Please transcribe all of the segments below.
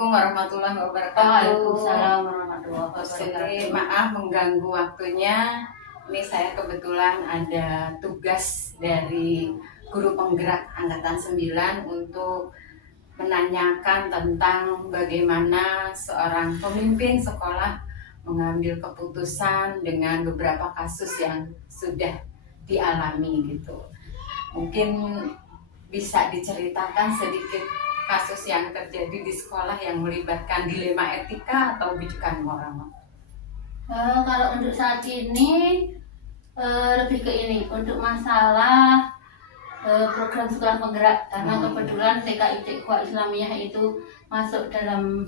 Assalamualaikum warahmatullahi wabarakatuh. Waalaikumsalam warahmatullahi wabarakatuh. Maaf mengganggu waktunya. Ini saya kebetulan ada tugas dari guru penggerak Angkatan 9 untuk menanyakan tentang bagaimana seorang pemimpin sekolah mengambil keputusan dengan beberapa kasus yang sudah dialami gitu. Mungkin bisa diceritakan sedikit kasus yang terjadi di sekolah yang melibatkan dilema etika atau bidikan moral? Kalau untuk saat ini lebih ke ini untuk masalah program sekolah penggerak, karena kebetulan TKI Ikhwa Islamiyah itu masuk dalam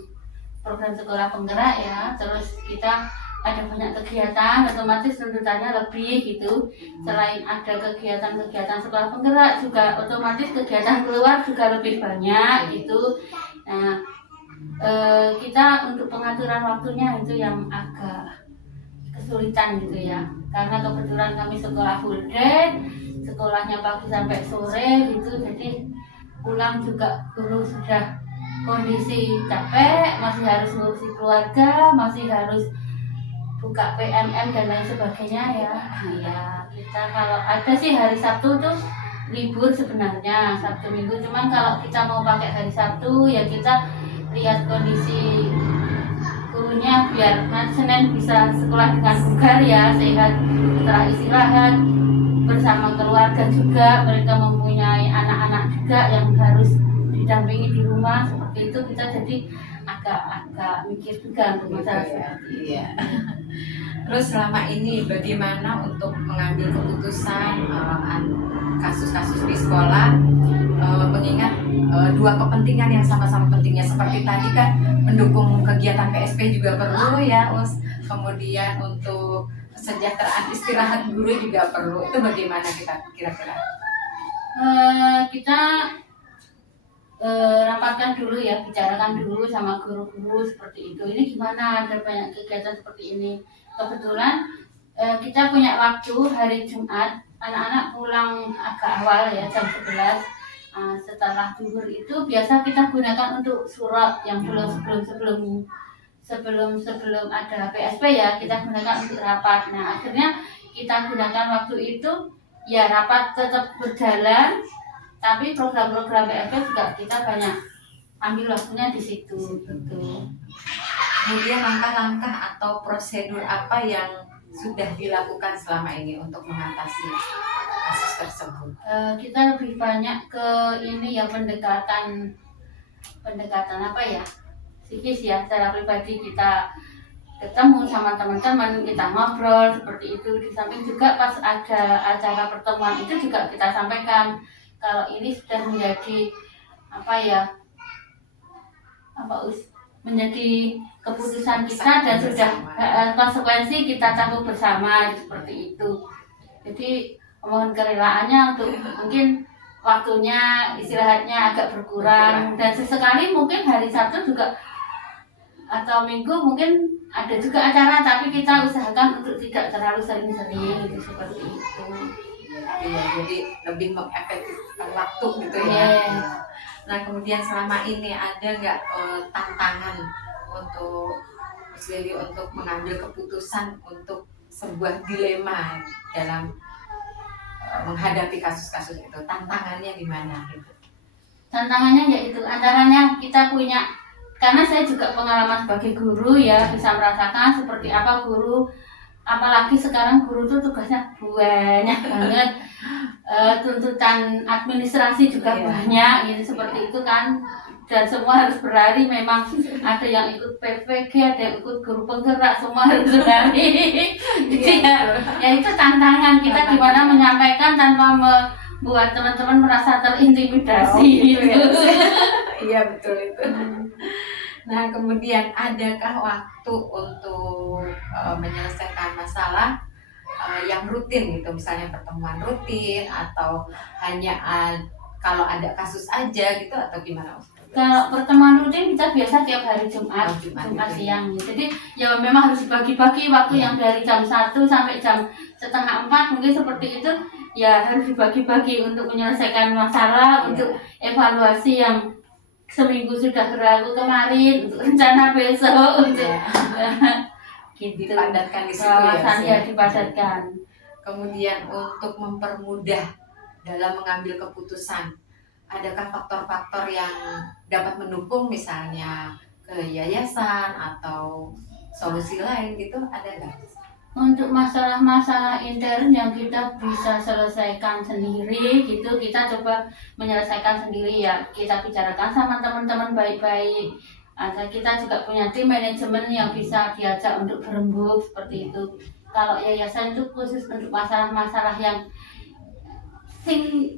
program sekolah penggerak ya. Terus kita ada banyak kegiatan, otomatis tuntutannya lebih gitu. Selain ada kegiatan-kegiatan sekolah penggerak, juga otomatis kegiatan keluar juga lebih banyak gitu. Nah, kita untuk pengaturan waktunya itu yang agak kesulitan gitu ya, karena kebetulan kami sekolah full day, sekolahnya pagi sampai sore gitu, jadi pulang juga guru sudah kondisi capek, masih harus ngurusi keluarga, masih harus buka PMM dan lain sebagainya ya. Ya kita kalau ada sih hari Sabtu tuh libur sebenarnya, Sabtu Minggu, cuman kalau kita mau pakai hari Sabtu ya kita lihat kondisi gurunya biar Senin bisa sekolah dengan bugar ya, sehat, setelah istirahat bersama keluarga juga. Mereka mempunyai anak-anak juga yang harus didampingi di rumah, seperti itu kita jadi agak mikir juga untuk masalah seperti itu. Iya. Terus selama ini bagaimana untuk mengambil keputusan kasus-kasus di sekolah, mengingat dua kepentingan yang sama-sama pentingnya, seperti tadi kan mendukung kegiatan PSP juga perlu ya, kemudian untuk kesejahteraan istirahat guru juga perlu. Itu bagaimana kita kira-kira? Kita rapatkan dulu ya, bicarakan dulu sama guru-guru seperti itu. Ini gimana ada banyak kegiatan seperti ini. Kebetulan kita punya waktu hari Jumat, anak-anak pulang agak awal ya, jam 11. Setelah zuhur itu biasa kita gunakan untuk surat yang sebelum ada PSP ya, kita gunakan untuk rapat. Nah akhirnya kita gunakan waktu itu ya, rapat tetap berjalan, tapi program-program PSP juga kita banyak ambil waktunya di situ gitu. Kemudian langkah-langkah atau prosedur apa yang sudah dilakukan selama ini untuk mengatasi kasus tersebut? Kita lebih banyak ke ini ya, pendekatan apa ya, psikis ya. Secara pribadi kita ketemu sama teman-teman, kita ngobrol seperti itu. Di samping juga pas ada acara pertemuan itu juga kita sampaikan kalau ini sudah menjadi menjadi keputusan kita dan sudah konsekuensi kita tanggung bersama seperti itu. Jadi mohon kerelaannya untuk mungkin waktunya istirahatnya agak berkurang, dan sesekali mungkin hari Sabtu juga atau Minggu mungkin ada juga acara, tapi kita usahakan untuk tidak terlalu sering-sering gitu, seperti itu. Iya, jadi lebih mengefektifkan waktu gitu ya. Nah kemudian selama ini ada nggak tantangan untuk mengambil keputusan untuk sebuah dilema dalam menghadapi kasus-kasus itu? Tantangannya di mana gitu? Tantangannya yaitu antaranya kita punya, karena saya juga pengalaman sebagai guru ya, bisa merasakan seperti apa guru, apalagi sekarang guru tuh tugasnya banyak banget, tuntutan administrasi juga banyak gitu, seperti itu kan, dan semua harus berlari. Memang ada yang ikut PPG, ada yang ikut guru penggerak, semua harus berlari. Jadi ya itu tantangan kita gimana menyampaikan tanpa membuat teman-teman merasa terintimidasi gitu. Iya betul itu. Nah kemudian adakah waktu untuk menyelesaikan masalah yang rutin gitu, misalnya pertemuan rutin atau hanya kalau ada kasus aja gitu, atau gimana? Kalau pertemuan rutin kita biasa tiap hari Jumat siang. Jadi ya memang harus dibagi-bagi waktu yang dari jam 1 sampai jam setengah 4 mungkin seperti itu ya, harus dibagi-bagi untuk menyelesaikan masalah, untuk evaluasi yang seminggu sudah berlalu kemarin untuk rencana besok untuk gitu. Dipadatkan di situ Wawasan ya. dipadatkan. Kemudian untuk mempermudah dalam mengambil keputusan, adakah faktor-faktor yang dapat mendukung, misalnya ke yayasan atau solusi lain gitu, ada nggak? Untuk masalah-masalah intern yang kita bisa selesaikan sendiri gitu, kita coba menyelesaikan sendiri ya. Kita bicarakan sama teman-teman baik-baik. Ada kita juga punya tim manajemen yang bisa diajak untuk berembuk seperti itu. Kalau yayasan itu khusus untuk masalah-masalah yang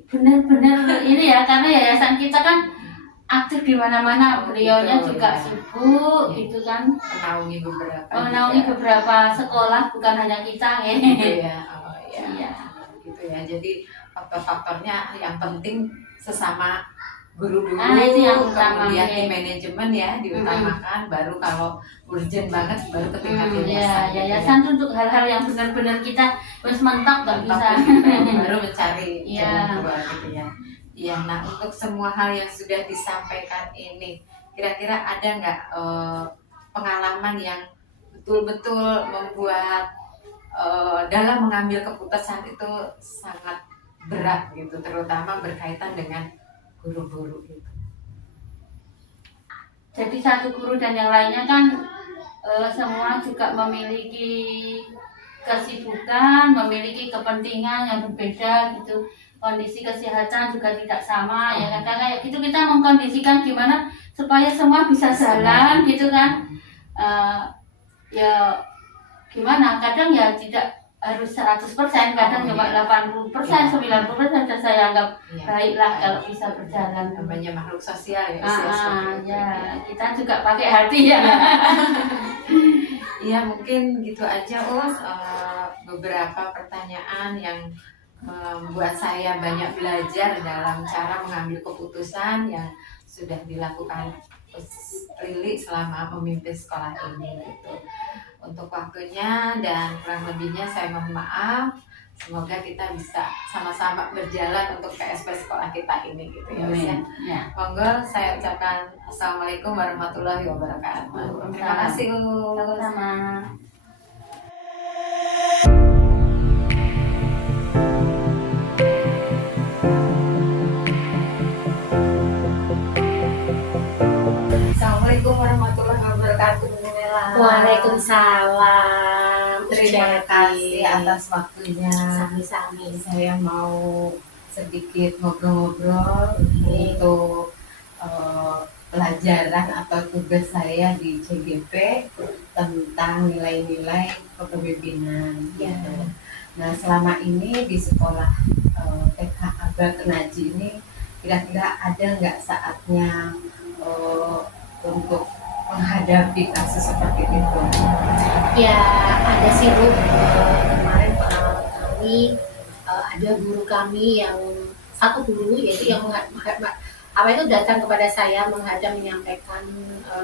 benar-benar ini ya, karena yayasan kita kan aktif di mana-mana, beliaunya Betul, juga ya. sibuk gitu kan, Menaungi beberapa sekolah, bukan hanya kita ya. gitu ya. Oh ya. Iya. Gitu ya. Jadi faktor-faktornya yang penting sesama guru dulu, Itu yang utama, kemudian ya. tim manajemen ya diutamakan, baru kalau urgent banget baru ke tingkat yayasan. Ya, yayasan itu untuk hal-hal yang benar-benar kita harus mentok nggak bisa. Baru mencari Iya. jalan keluar gitu ya. Iya, nah untuk semua hal yang sudah disampaikan ini, kira-kira ada nggak pengalaman yang betul-betul membuat dalam mengambil keputusan itu sangat berat gitu, terutama berkaitan dengan guru-guru gitu. Jadi satu guru dan yang lainnya kan semua juga memiliki kesibukan, memiliki kepentingan yang berbeda gitu. Kondisi kesehatan juga tidak sama ya kan, kayak gitu kita mengkondisikan gimana supaya semua bisa jalan gitu kan. Ya gimana, kadang ya tidak harus 100%, kadang cuma 80%, 90% dan saya anggap baiklah kalau bisa berjalan. Namanya makhluk sosial ya, seperti itu. Ya, kita juga pakai hati ya. Iya, mungkin gitu aja beberapa pertanyaan yang membuat saya banyak belajar dalam cara mengambil keputusan yang sudah dilakukan Lili selama memimpin sekolah ini gitu. Untuk waktunya dan kurang lebihnya saya mohon maaf. Semoga kita bisa sama-sama berjalan untuk PSP sekolah kita ini gitu ya. Ya. Monggo saya ucapkan Assalamualaikum warahmatullahi wabarakatuh. Terima kasih. Sama-sama. Assalamualaikum warahmatullahi wabarakatuh. Waalaikumsalam. Terima kasih atas waktunya. Sami-sami. Saya mau sedikit ngobrol-ngobrol untuk pelajaran atau tugas saya di CGP tentang nilai-nilai kepemimpinan. Ya. Nah, selama ini di sekolah TK Aba Kenaji ini, kira-kira ada nggak saatnya untuk menghadapi kasus seperti itu? Ya, ada sih Bu. Kemarin pengalaman kami, ada guru kami yang satu guru yaitu yang itu datang kepada saya menyampaikan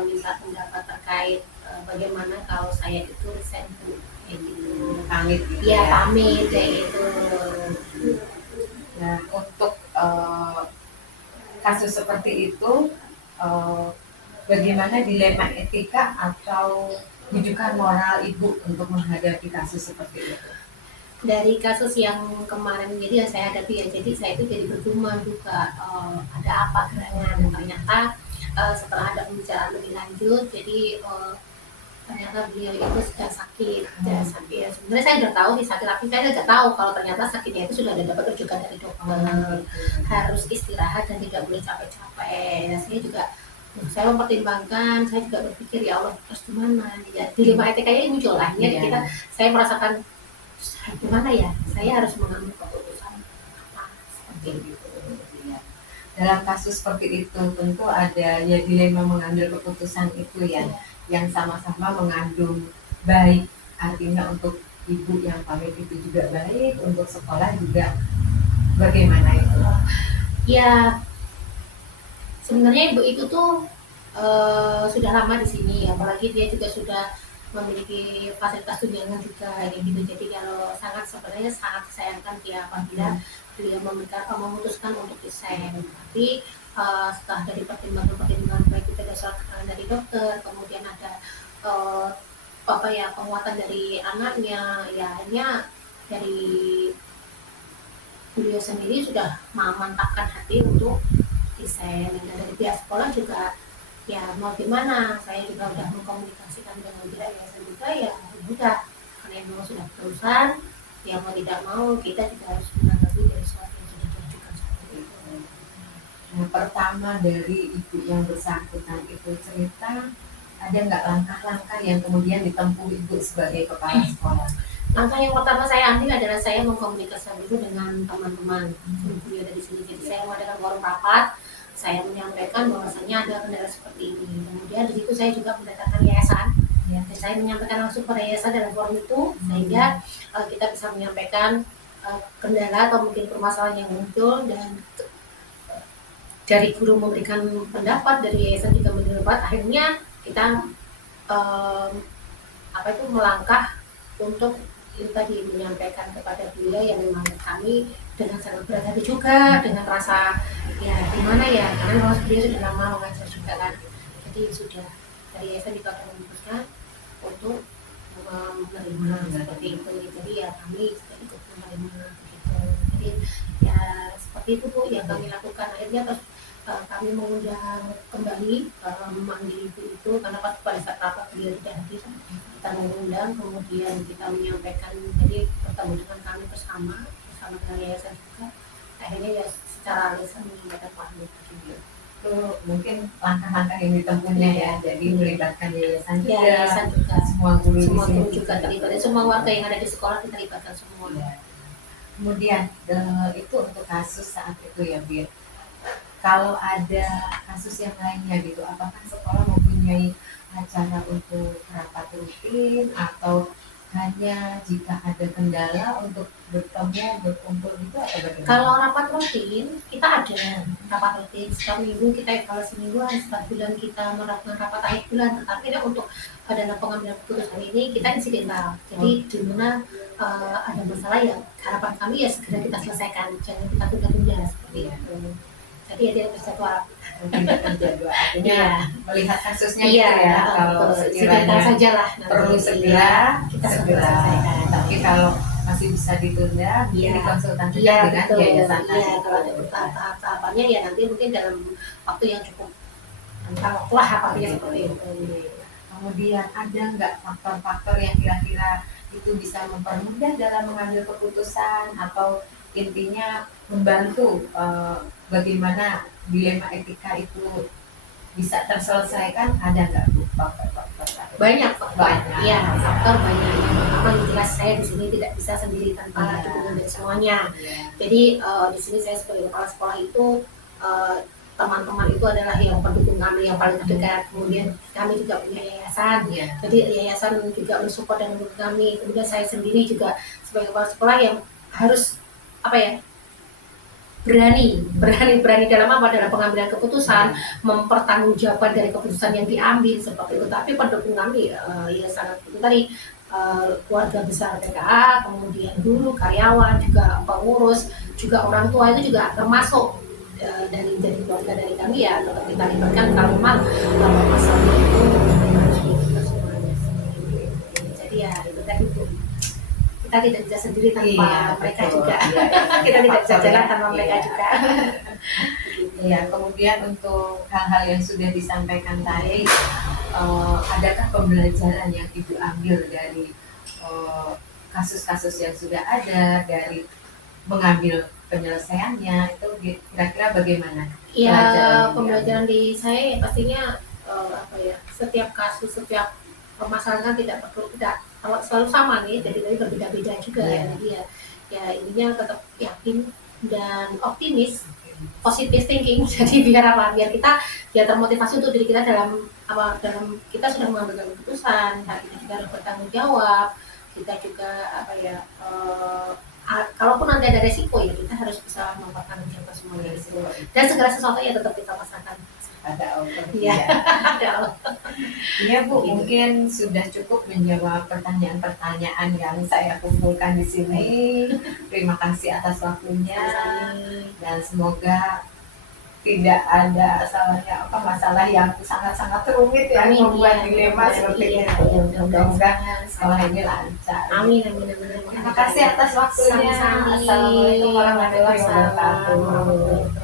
minta pendapat terkait bagaimana kalau saya itu resign Bu, kayak gitu. Pamit gitu Ya, pamit kayak gitu. Nah, untuk kasus seperti itu, bagaimana dilema etika atau rujukan moral Ibu untuk menghadapi kasus seperti itu? Dari kasus yang kemarin jadi yang saya hadapi ya, jadi saya itu jadi bergumam juga ada apa gerangan. Ternyata setelah ada pembicaraan lebih lanjut, jadi ternyata beliau itu sudah sakit. Ya, sebenarnya saya sudah tahu sakit, tapi saya tidak tahu kalau ternyata sakitnya itu sudah ada dapat rujukan dari dokter. Harus istirahat dan tidak boleh capek-capek. Nah, saya mempertimbangkan, saya juga berpikir ya Allah terus gimana ya, dilema etikanya ini muncul lah ya. Saya merasakan gimana ya, saya harus mengambil keputusan apa seperti itu ya. Dalam kasus seperti itu tentu ada ya dilema mengambil keputusan itu ya, yang sama-sama mengandung baik, artinya untuk ibu yang pamit itu juga baik, untuk sekolah juga bagaimana itu? Ya, sebenarnya ibu itu tuh sudah lama di sini, apalagi dia juga sudah memiliki fasilitas tunjangan juga kayak gitu. Jadi kalau sebenarnya sangat disayangkan dia apabila beliau memutuskan untuk resign. Tapi setelah dari pertimbangan-pertimbangan baik itu ada surat keterangan dari dokter, kemudian ada eh, penguatan dari anaknya, ya akhirnya dari beliau sendiri sudah memantapkan hati untuk desain, dan dari pihak sekolah juga ya mau gimana, saya juga udah mengkomunikasikan dengan pihak yayasan juga, ya udah karena memang sudah keputusan, ya mau tidak mau kita juga harus menanggapi dari sesuatu yang sudah diajukan seperti itu. Nah, pertama dari ibu yang bersangkutan itu cerita, ada nggak langkah-langkah yang kemudian ditempuh ibu sebagai kepala sekolah? Langkah yang pertama saya ambil adalah saya mengkomunikasikan dulu dengan teman-teman yang ada di sini. Jadi saya mengadakan forum rapat, saya menyampaikan bahwasannya ada kendala seperti ini. Kemudian di situ saya juga mendatangkan yayasan. Ya, saya menyampaikan langsung ke yayasan dalam forum itu, sehingga kita bisa menyampaikan kendala atau mungkin permasalahan yang muncul, dan dari guru memberikan pendapat, dari yayasan juga memberikan pendapat. Akhirnya kita melangkah untuk itu tadi, menyampaikan kepada beliau yang memang kami dengan sangat berat hati juga, dengan rasa ya gimana ya, karena memang beliau sudah lama mengajar juga kan, jadi sudah dari yayasan juga akan memutuskan untuk menerima seperti itu. Jadi ya kami juga ikut menerima begitu. Jadi ya seperti itu Bu yang kami lakukan. Akhirnya terus kami mengundang kembali, memanggil ibu itu karena pada saat rapat beliau tidak hadir, kita mengundang, kemudian kita menyampaikan, jadi bertemu dengan kami bersama dengan yayasan juga. Akhirnya ya secara lisan menyampaikan paham itu. Itu mungkin langkah-langkah yang ditempuhnya ya, jadi melibatkan yayasan juga, yayasan juga, semua guru semua di sini guru juga terlibat, semua warga yang ada di sekolah diterlibatkan semua. Ya. Kemudian itu untuk kasus saat itu ya Bir. Kalau ada kasus yang lainnya gitu, apakah sekolah mempunyai acara untuk rapat rutin atau hanya jika ada kendala untuk bertemu, berkumpul gitu atau bagaimana? Kalau rapat rutin, kita ada rapat rutin setiap minggu, kita evaluasi mingguan, setiap bulan kita melakukan rapat akhir bulan. Tetapi untuk dalam pengambilan keputusan ini kita insidental. Jadi di mana ada masalah yang harapan kami ya segera kita selesaikan, jangan kita tunda-tunda seperti itu. Jadi ya tidak terjadwal. Tidak terjadwal. Artinya melihat kasusnya Iya, gitu ya. Kalau sekiranya saja lah. perlu segera, kita segera. selesaikan. Tapi kalau masih bisa ditunda, Iya, dikonsultasikan dengan yayasan tadi. Iya, kalau ada tahap-tahapannya ya nanti mungkin dalam waktu yang cukup antara lah apabila seperti itu. Kemudian ada nggak faktor-faktor yang kira-kira itu bisa mempermudah dalam mengambil keputusan atau intinya membantu bagaimana dilema etika itu bisa terselesaikan, ada nggak Bu faktor-faktor? Banyak. Iya, faktor banyak. Yang pertama jelas saya di sini tidak bisa sendiri tanpa dukungan dari semuanya. Jadi di sini saya sebagai kepala sekolah itu teman-teman itu adalah yang pendukung kami yang paling dekat. Kemudian kami juga punya yayasan. Jadi yayasan juga mensupport dan mendukung kami. Kemudian saya sendiri juga sebagai kepala sekolah yang harus berani dalam dalam pengambilan keputusan, mempertanggungjawabkan dari keputusan yang diambil seperti itu. Tapi pendukung kami ya sangat itu tadi, keluarga besar PKA, kemudian guru, karyawan, juga pengurus, juga orang tua itu juga termasuk dari keluarga dari kami ya, tetap kita libatkan kalau memang masalahnya itu harus kita semuanya. Jadi ya itu tadi Bu, kita tidak bisa sendiri tanpa mereka betul. Juga kita tidak bisa jalan tanpa mereka juga. Ya, kemudian untuk hal-hal yang sudah disampaikan tadi, adakah pembelajaran yang Ibu ambil dari kasus-kasus yang sudah ada, dari mengambil penyelesaiannya, itu kira-kira bagaimana? Ya, pembelajaran di saya pastinya setiap kasus, setiap permasalahan tidak selalu sama nih, jadi berbeda-beda juga ya. Jadi ya intinya tetap yakin dan optimis, positive thinking. Jadi biar kita termotivasi untuk diri kita dalam kita sudah mengambil keputusan, kita juga harus bertanggung jawab, kita juga kalaupun nanti ada resiko ya kita harus bisa mempertanggungjawabkan semua resiko, dan segala sesuatu yang tetap kita pasangkan ada Allah. Iya, ada Allah. Iya Bu, Gitu. mungkin sudah cukup menjawab pertanyaan-pertanyaan yang saya kumpulkan di sini. Terima kasih atas waktunya dan semoga tidak ada salahnya apa masalah yang sangat-sangat rumit yang Amin, membuat iya, dilema mudah-mudahan, seperti iya, itu. iya, Mudah-mudahan sekolah ini lancar. Amin, amin, amin, amin. Terima kasih atas waktunya. Sama-sama. Assalamualaikum warahmatullahi wabarakatuh.